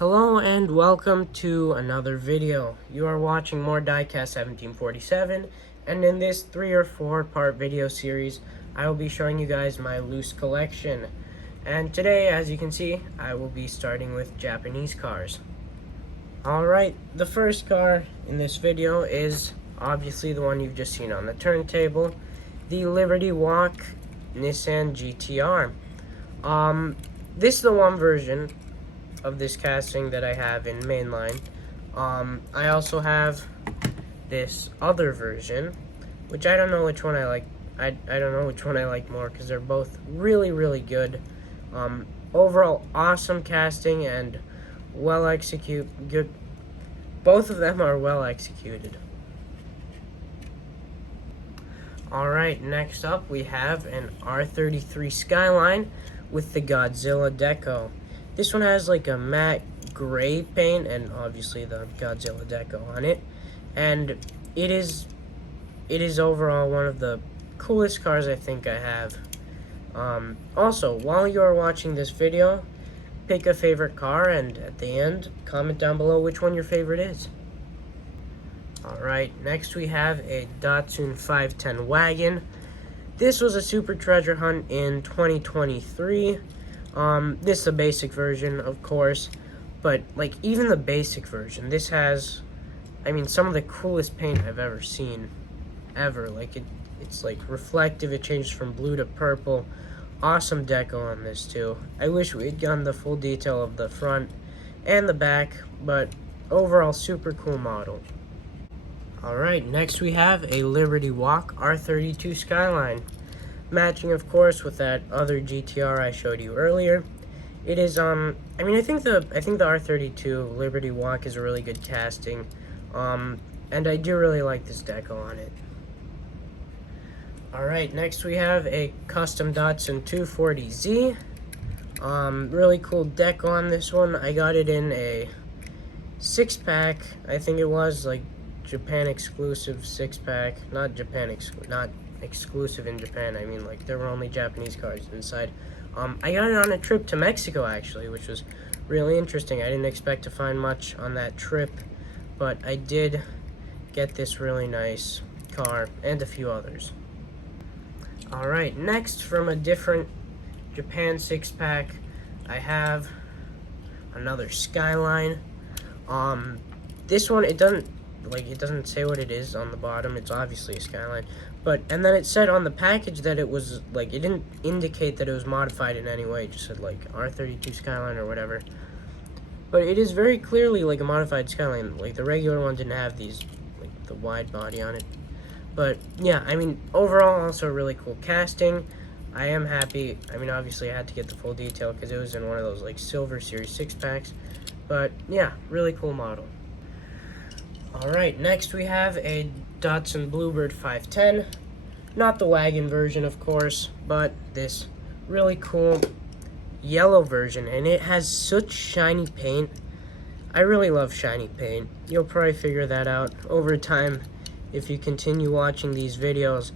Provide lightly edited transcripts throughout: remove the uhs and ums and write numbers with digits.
Hello and welcome to another video. You are watching more Diecast 1747, and in this 3 or 4 part video series, I will be showing you guys my loose collection. And today, as you can see, I will be starting with Japanese cars. Alright, the first car in this video is obviously the one you've just seen on the turntable, the Liberty Walk Nissan GTR. This is the one version of this casting that I have in mainline. I also have this other version, which I don't know which one I like. I don't know which one I like more because they're both really good. Overall, awesome casting and well executed. Both of them are well executed. Alright, next up we have an R33 Skyline with the Godzilla deco. This one has like a matte gray paint and obviously the Godzilla deco on it. And it is overall one of the coolest cars I think I have. Also, while you are watching this video, pick a favorite car and at the end, comment down below which one your favorite is. Alright, next we have a Datsun 510 wagon. This was a super treasure hunt in 2023. This is the basic version, of course, but like even the basic version, this has, I mean, some of the coolest paint I've ever seen, Like it's like reflective. It changes from blue to purple. Awesome deco on this too. I wish we had gotten the full detail of the front and the back, but overall super cool model. Alright, next we have a Liberty Walk R32 Skyline. Matching, of course, with that other GTR I showed you earlier. It is, I think the R32 Liberty Walk is a really good casting. And I do really like this deco on it. Alright, next we have a custom Datsun 240Z. Really cool deco on this one. I got it in a 6-pack, I think it was, like Japan exclusive 6-pack. Not exclusive in Japan. I mean, like, there were only Japanese cars inside. I got it on a trip to Mexico, actually, which was really interesting. I didn't expect to find much on that trip, but I did get this really nice car and a few others. Alright, next from a different Japan 6-pack, I have another Skyline. This one, it doesn't say what it is on the bottom. It's obviously a Skyline. And then it said on the package that it was, like, it didn't indicate that it was modified in any way. It just said, like, R32 Skyline or whatever. But it is very clearly, like, a modified Skyline. Like, the regular one didn't have these, like, the wide body on it. But, yeah, I mean, overall, also a really cool casting. I am happy. I mean, obviously, I had to get the full detail because it was in one of those, like, Silver Series 6-packs. But, yeah, really cool model. Alright, next we have a Datsun Bluebird 510. Not the wagon version, of course, but this really cool yellow version. And it has such shiny paint. I really love shiny paint. You'll probably figure that out over time if you continue watching these videos.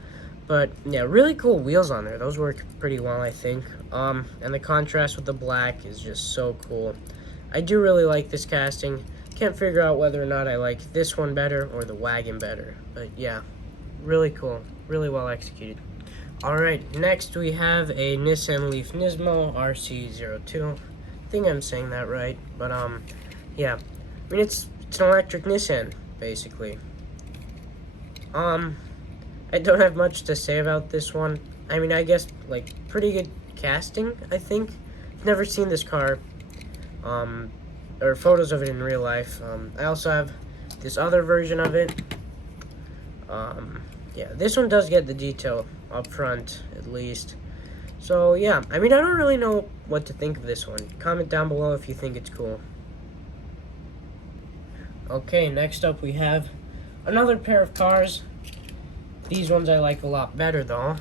But, yeah, really cool wheels on there. Those work pretty well, I think. And the contrast with the black is just so cool. I do really like this casting. Can't figure out whether or not I like this one better or the wagon better. But yeah, really cool. Really well executed. Alright, next we have a Nissan Leaf Nismo RC02. I think I'm saying that right. But yeah. I mean, it's an electric Nissan, basically. I don't have much to say about this one. I mean, I guess, like, pretty good casting, I think. I've never seen this car. Or photos of it in real life. I also have this other version of it. Yeah, this one does get the detail up front, at least. So, yeah, I mean, I don't really know what to think of this one. Comment down below if you think it's cool. Okay, next up we have another pair of cars. These ones I like a lot better, though.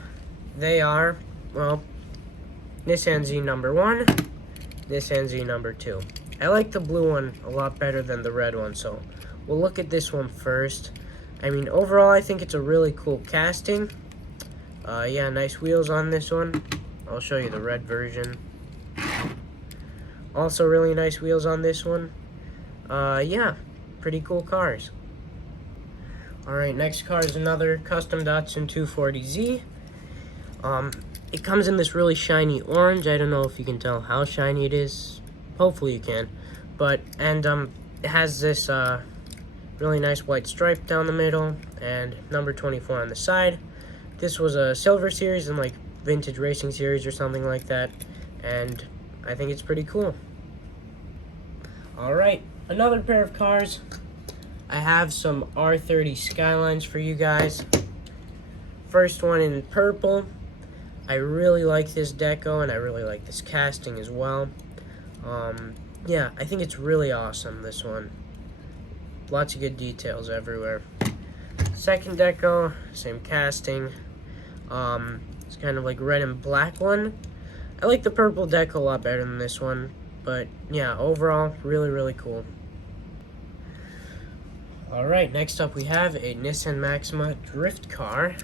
They are, well, Nissan Z number 1, Nissan Z number 2. I like the blue one a lot better than the red one, so we'll look at this one first. I mean, overall, I think it's a really cool casting. Yeah, nice wheels on this one. I'll show you the red version. Also really nice wheels on this one. Yeah, pretty cool cars. Alright, next car is another custom Datsun 240Z. It comes in this really shiny orange. I don't know if you can tell how shiny it is. Hopefully you can. But, and it has this really nice white stripe down the middle and number 24 on the side. This was a silver series and like vintage racing series or something like that. And I think it's pretty cool. Alright, another pair of cars. I have some R30 Skylines for you guys. First one in purple. I really like this deco and I really like this casting as well. Yeah, I think it's really awesome, this one. Lots of good details everywhere. Second deco, same casting. It's kind of like red and black one. I like the purple deco a lot better than this one, but yeah, overall, really, really cool. Alright, next up we have a Nissan Maxima drift car.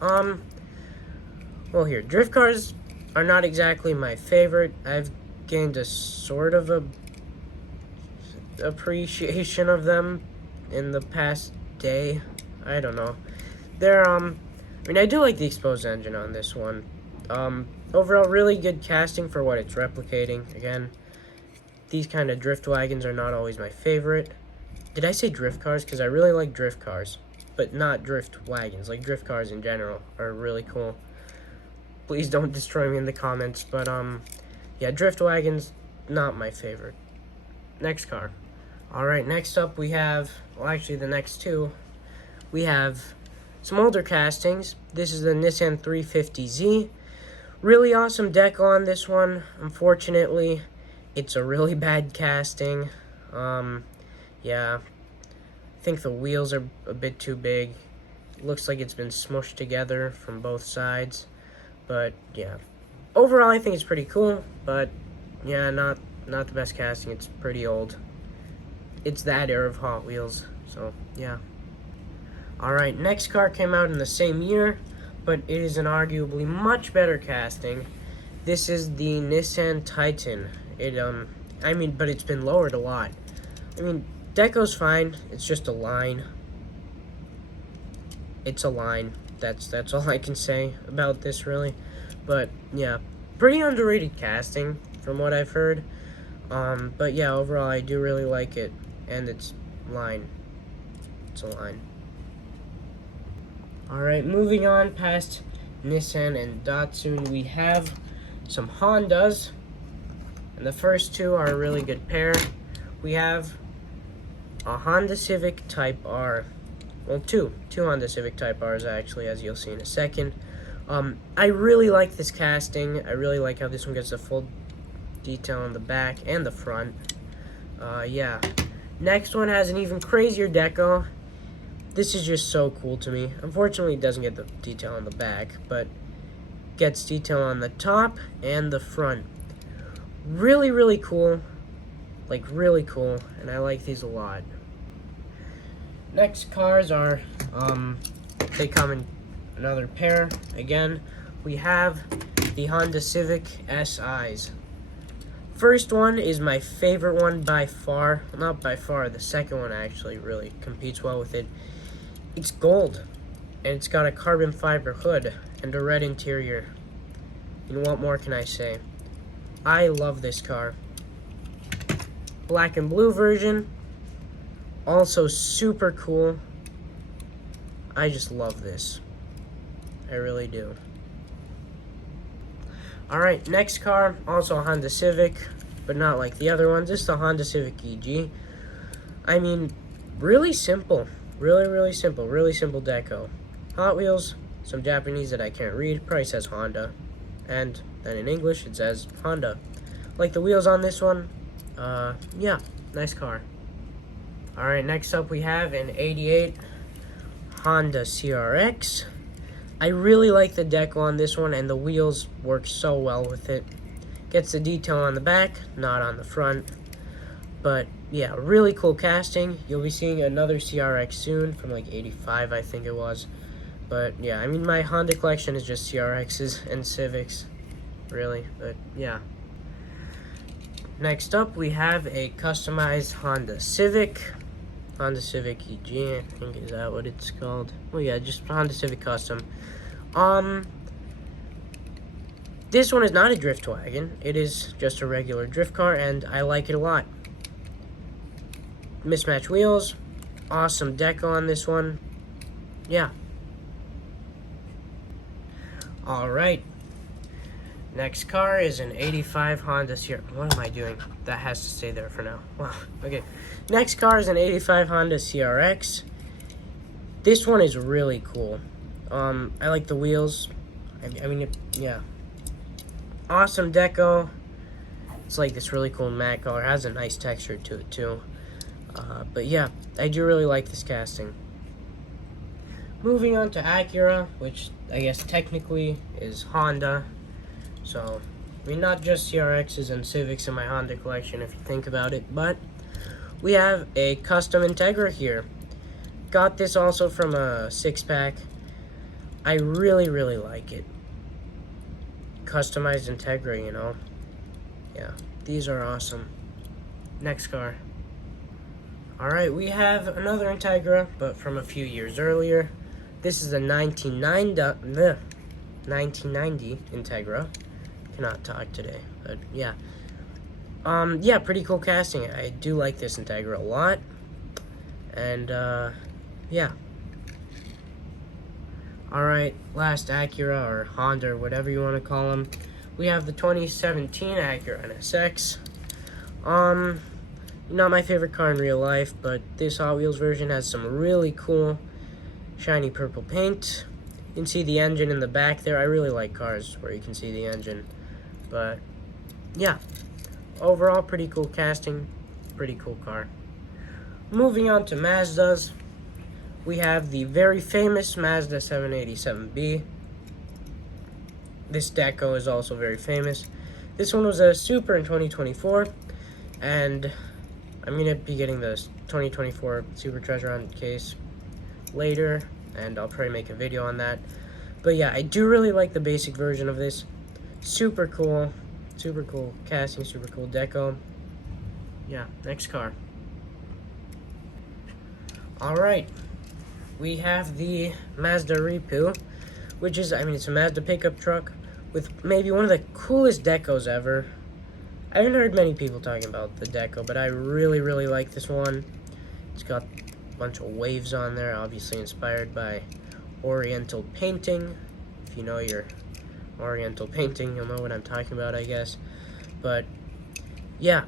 Well here, drift cars are not exactly my favorite. I've gained a sort of a appreciation of them in the past day. I don't know. They're, I mean, I do like the exposed engine on this one. Overall, really good casting for what it's replicating. Again, these kind of drift wagons are not always my favorite. Did I say drift cars? Because I really like drift cars, but not drift wagons. Like, drift cars in general are really cool. Please don't destroy me in the comments, but, yeah, drift wagons, not my favorite. Next car. Alright, next up we have, well, actually the next two, we have some older castings. This is the Nissan 350Z. Really awesome deco on this one. Unfortunately, it's a really bad casting. Yeah, I think the wheels are a bit too big. It looks like it's been smushed together from both sides. But, yeah. Overall, I think it's pretty cool. But, yeah, not the best casting. It's pretty old. It's that era of Hot Wheels. So, yeah. Alright, next car came out in the same year, but it is an arguably much better casting. This is the Nissan Titan. I mean, but it's been lowered a lot. I mean, deco's fine. It's just a line. It's a line. That's all I can say about this, really. But, yeah, pretty underrated casting, from what I've heard. But, yeah, overall, I do really like it. And it's line. It's a line. Alright, moving on past Nissan and Datsun, we have some Hondas. And the first two are a really good pair. We have a Honda Civic Type R. Well, two Honda Civic Type Rs, actually, as you'll see in a second. I really like this casting. I really like how this one gets the full detail on the back and the front. Yeah. Next one has an even crazier deco. This is just so cool to me. Unfortunately, it doesn't get the detail on the back, but gets detail on the top and the front. Really, really cool. Like, really cool, and I like these a lot. Next cars are, they come in another pair. Again, we have the Honda Civic SIs. First one is my favorite one by far. Well, not by far, the second one actually really competes well with it. It's gold, and it's got a carbon fiber hood and a red interior. And what more can I say? I love this car. Black and blue version, also super cool. I just love this. I really do. Alright, next car, also a Honda Civic, but not like the other ones. This is the Honda Civic EG. I mean, really simple. Really, really simple. Really simple deco. Hot Wheels, some Japanese that I can't read, probably says Honda. And then in English, it says Honda. Like the wheels on this one, yeah, nice car. Alright, next up we have an 88 Honda CRX. I really like the deco on this one, and the wheels work so well with it. Gets the detail on the back, not on the front. But, yeah, really cool casting. You'll be seeing another CRX soon, from like 85, I think it was. But, yeah, I mean, my Honda collection is just CRXs and Civics, really. But, yeah. Next up, we have a customized Honda Civic EG, I think, is that what it's called? Well, yeah, just Honda Civic Custom. This one is not a drift wagon. It is just a regular drift car, and I like it a lot. Mismatched wheels, awesome deco on this one. Yeah. Alright. Next car is an 85 Honda CRX. What am I doing? That has to stay there for now. Wow. Okay. Next car is an 85 Honda CRX. This one is really cool. I like the wheels. I mean, yeah. Awesome deco. It's like this really cool matte color. It has a nice texture to it too. But yeah, I do really like this casting. Moving on to Acura, which I guess technically is Honda. So, I mean, not just CRXs and Civics in my Honda collection if you think about it, but we have a custom Integra here. Got this also from a 6-pack. I really, really like it. Customized Integra, you know. Yeah, these are awesome. Next car. Alright, we have another Integra, but from a few years earlier. This is a 1990 Integra. Cannot talk today, but yeah. Yeah, pretty cool casting. I do like this Integra a lot. And, yeah. Alright, last Acura, or Honda, or whatever you want to call them. We have the 2017 Acura NSX. Not my favorite car in real life, but this Hot Wheels version has some really cool shiny purple paint. You can see the engine in the back there. I really like cars where you can see the engine. But, yeah. Overall, pretty cool casting. Pretty cool car. Moving on to Mazdas. We have the very famous Mazda 787B. This deco is also very famous. This one was a Super in 2024. And I'm going to be getting the 2024 Super Treasure Hunt case later, and I'll probably make a video on that. But yeah, I do really like the basic version of this. Super cool casting, super cool deco. Yeah, next car. Alright, we have the Mazda Repu, which is, I mean, it's a Mazda pickup truck with maybe one of the coolest decos ever. I haven't heard many people talking about the deco, but I really, really like this one. It's got a bunch of waves on there, obviously inspired by Oriental painting. If you know your Oriental painting, you'll know what I'm talking about, I guess. But, yeah,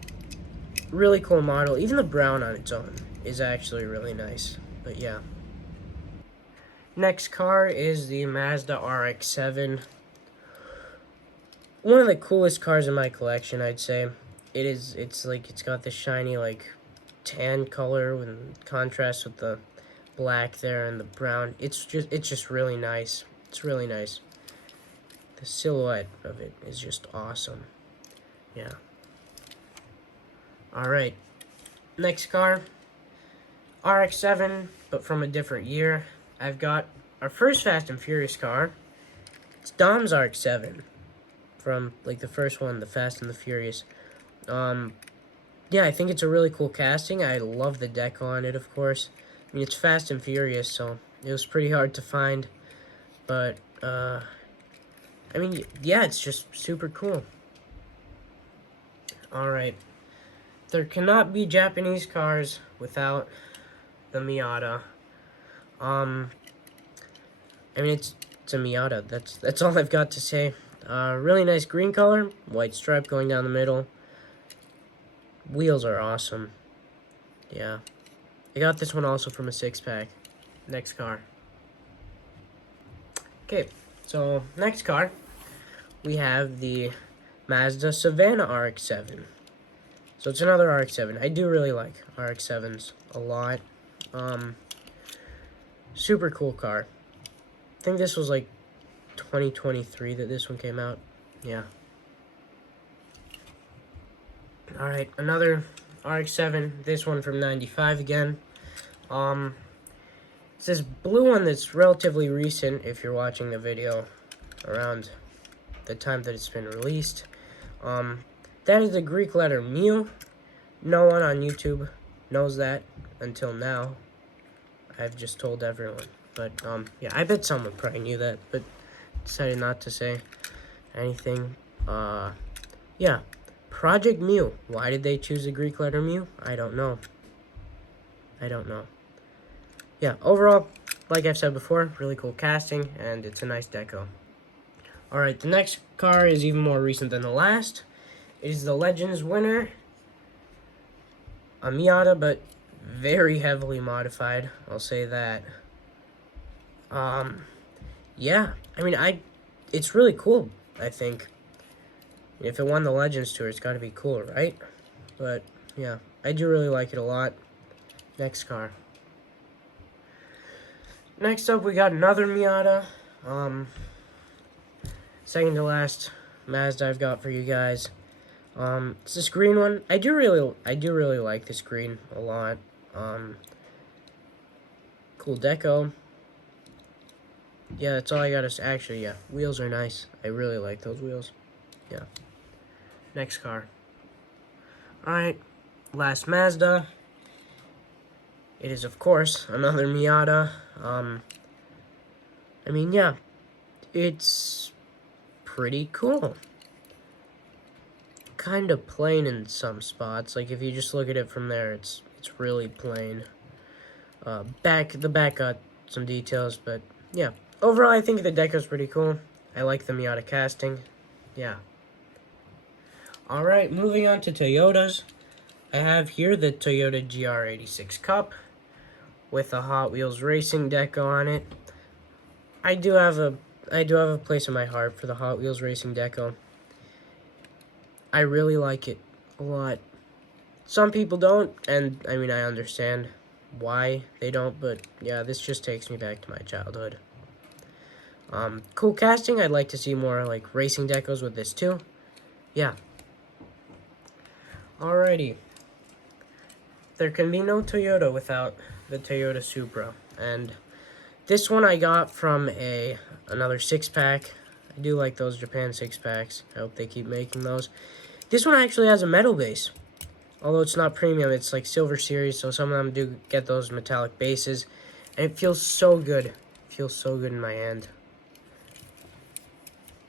really cool model. Even the brown on its own is actually really nice. But, yeah. Next car is the Mazda RX-7. One of the coolest cars in my collection, I'd say. It's got this shiny, like, tan color with contrast with the black there and the brown. It's just really nice. It's really nice. The silhouette of it is just awesome. Yeah. Alright. Next car. RX-7, but from a different year. I've got our first Fast and Furious car. It's Dom's RX-7. From, like, the first one, the Fast and the Furious. Yeah, I think it's a really cool casting. I love the deco on it, of course. I mean, it's Fast and Furious, so it was pretty hard to find. But, I mean, yeah, it's just super cool. Alright. There cannot be Japanese cars without the Miata. I mean, it's a Miata. That's all I've got to say. Really nice green color, white stripe going down the middle. Wheels are awesome. Yeah. I got this one also from a 6-pack. Next car. Okay, so next car, we have the Mazda Savannah RX-7. So it's another RX-7. I do really like RX-7s a lot. Super cool car. I think this was like 2023 that this one came out. Yeah. Alright, another RX-7. This one from 95 again. It's this blue one that's relatively recent if you're watching the video around the time that it's been released. that is the Greek letter mu. No one on YouTube knows that until now. I've just told everyone. But, yeah, I bet someone probably knew that, but decided not to say anything. Yeah. Project Mu. Why did they choose the Greek letter mu? I don't know. Yeah, overall, like I've said before, really cool casting, and it's a nice deco. Alright, the next car is even more recent than the last. It is the Legends winner. A Miata, but very heavily modified, I'll say that. Yeah, I mean, it's really cool, I think. If it won the Legends Tour, it's got to be cool, right? But, yeah, I do really like it a lot. Next car. Next up, we got another Miata. Second to last Mazda I've got for you guys. It's this green one. I do really like this green a lot. Cool deco. Yeah, that's all I gotta say. Actually, yeah, wheels are nice. I really like those wheels. Yeah. Next car. Alright, last Mazda. It is, of course, another Miata. I mean, yeah, it's pretty cool. Kind of plain in some spots. Like, if you just look at it from there, it's really plain. The back got some details, but yeah. Overall, I think the deco's pretty cool. I like the Miata casting. Yeah. Alright, moving on to Toyotas. I have here the Toyota GR86 Cup with a Hot Wheels Racing deco on it. I do have a place in my heart for the Hot Wheels Racing deco. I really like it a lot. Some people don't, and I mean, I understand why they don't, but yeah, this just takes me back to my childhood. Cool casting. I'd like to see more like racing decos with this too. Yeah. Alrighty. There can be no Toyota without the Toyota Supra, and this one I got from another 6-pack. I do like those Japan 6-packs. I hope they keep making those. This one actually has a metal base. Although it's not premium, it's like Silver Series, so some of them do get those metallic bases. And it feels so good. It feels so good in my hand.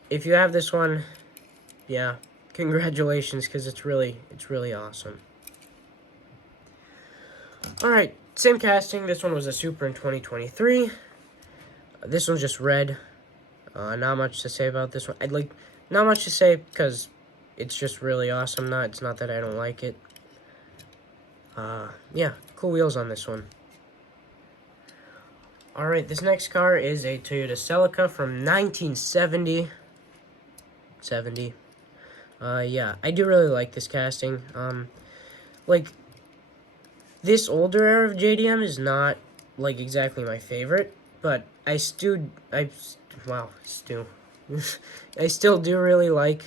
If you have this one, yeah, congratulations, because it's really awesome. Alright, same casting. This one was a Supra in 2023. This one's just red. Not much to say about this one. Not much to say because it's just really awesome. It's not that I don't like it. Yeah, cool wheels on this one. Alright, this next car is a Toyota Celica from 1970. Yeah, I do really like this casting. Like, this older era of JDM is not, like, exactly my favorite, but I still do really like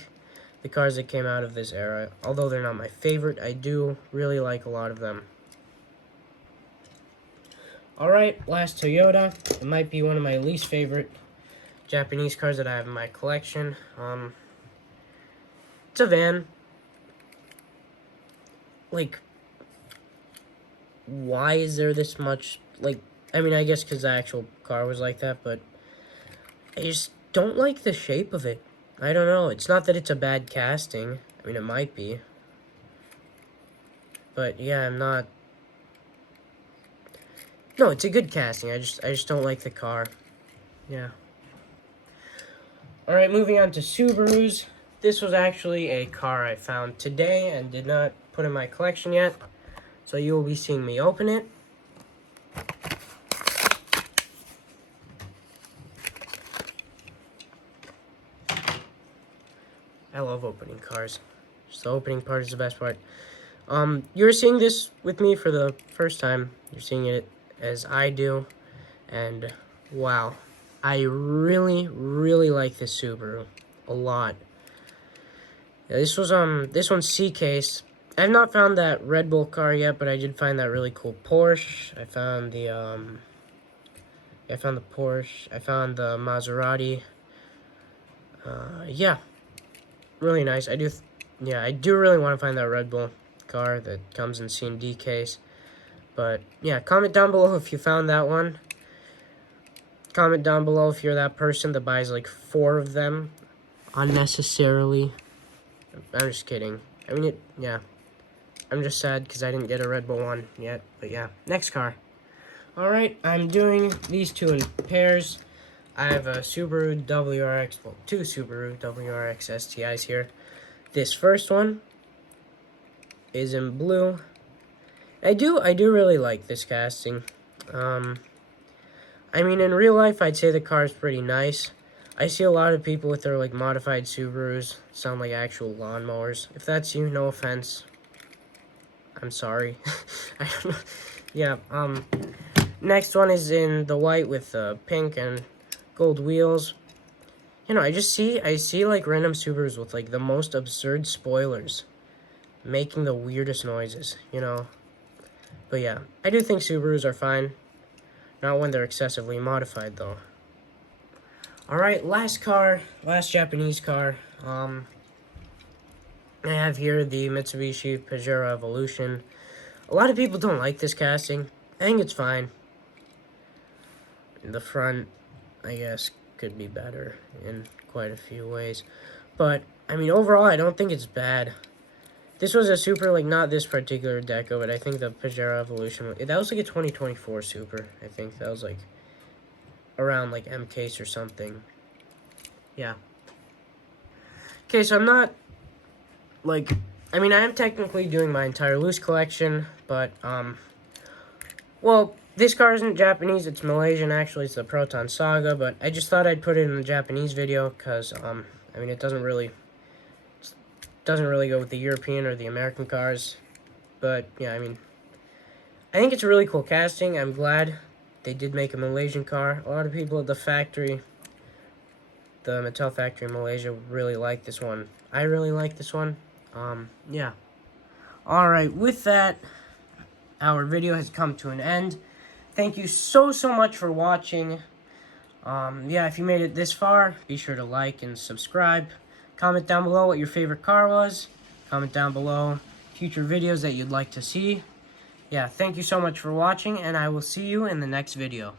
the cars that came out of this era. Although they're not my favorite, I do really like a lot of them. Alright, last Toyota. It might be one of my least favorite Japanese cars that I have in my collection. It's a van. Like, why is there this much, like, I mean, I guess because the actual car was like that, but I just don't like the shape of it. I don't know. It's not that it's a bad casting. I mean, it might be. But, yeah, I'm not... No, it's a good casting. I just don't like the car. Yeah. Alright, moving on to Subarus. This was actually a car I found today and did not put in my collection yet. So you will be seeing me open it. I love opening cars. Just the opening part is the best part. You're seeing this with me for the first time. You're seeing it as I do. And wow. I really like this Subaru. A lot. Yeah, this one's C-Case. I've not found that Red Bull car yet, but I did find that really cool Porsche. I found the Porsche. I found the Maserati. Yeah. Really nice. I do yeah, I do really want to find that Red Bull car that comes in C&D case. But yeah, comment down below if you found that one. Comment down below if you're that person that buys like 4 of them unnecessarily. I'm just kidding. I mean, yeah. I'm just sad because I didn't get a Red Bull one yet. But yeah, next car. Alright, I'm doing these 2 in pairs. I have a Subaru WRX, well, 2 Subaru WRX STIs here. This first one is in blue. I do really like this casting. I mean, in real life, I'd say the car is pretty nice. I see a lot of people with their, like, modified Subarus sound like actual lawnmowers. If that's you, no offense. I'm sorry. I don't know. Yeah, next one is in the white with, pink and gold wheels. You know, I see, like, random Subarus with, like, the most absurd spoilers. Making the weirdest noises, you know. But yeah, I do think Subarus are fine. Not when they're excessively modified, though. Alright, last Japanese car. I have here the Mitsubishi Pajero Evolution. A lot of people don't like this casting. I think it's fine. The front, I guess, could be better in quite a few ways. But, I mean, overall, I don't think it's bad. This was a Super, like, not this particular deco, but I think the Pajero Evolution, that was like a 2024 Super, I think. That was, like, around, like, M-Case or something. Yeah. Okay, so I'm not, like, I mean, I am technically doing my entire loose collection, but, well, this car isn't Japanese, it's Malaysian, actually, it's the Proton Saga, but I just thought I'd put it in the Japanese video, because, I mean, it doesn't really go with the European or the American cars. But yeah, I mean, I think it's a really cool casting. I'm glad they did make a Malaysian car. A lot of people at the factory, the Mattel factory in Malaysia, really like this one. I really like this one. Yeah. Alright, with that, our video has come to an end. Thank you so much for watching. Yeah, if you made it this far, be sure to like and subscribe. Comment down below what your favorite car was. Comment down below future videos that you'd like to see. Yeah, thank you so much for watching, and I will see you in the next video.